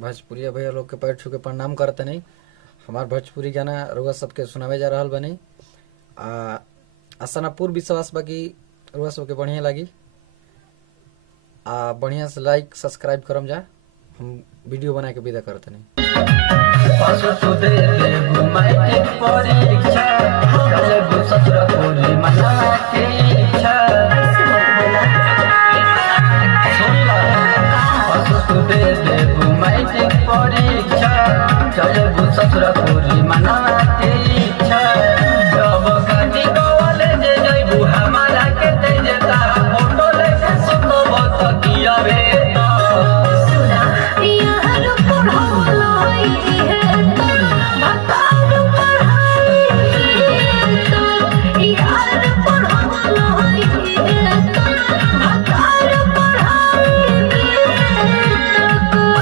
भोजपुरिया भैया लोग के पैर छू के प्रणाम करते नहीं। हमार भोजपुरी गाना रुआ सबके सुनावे जा रहल बनी। आशा ना पूर्ण विश्वास बा कि रुआ सबके बढ़िया लगी। बढ़िया से लाइक सब्सक्राइब करम जा। हम वीडियो बना के विदा करते नहीं। परीक्षा चले ससुर पूरी मनाते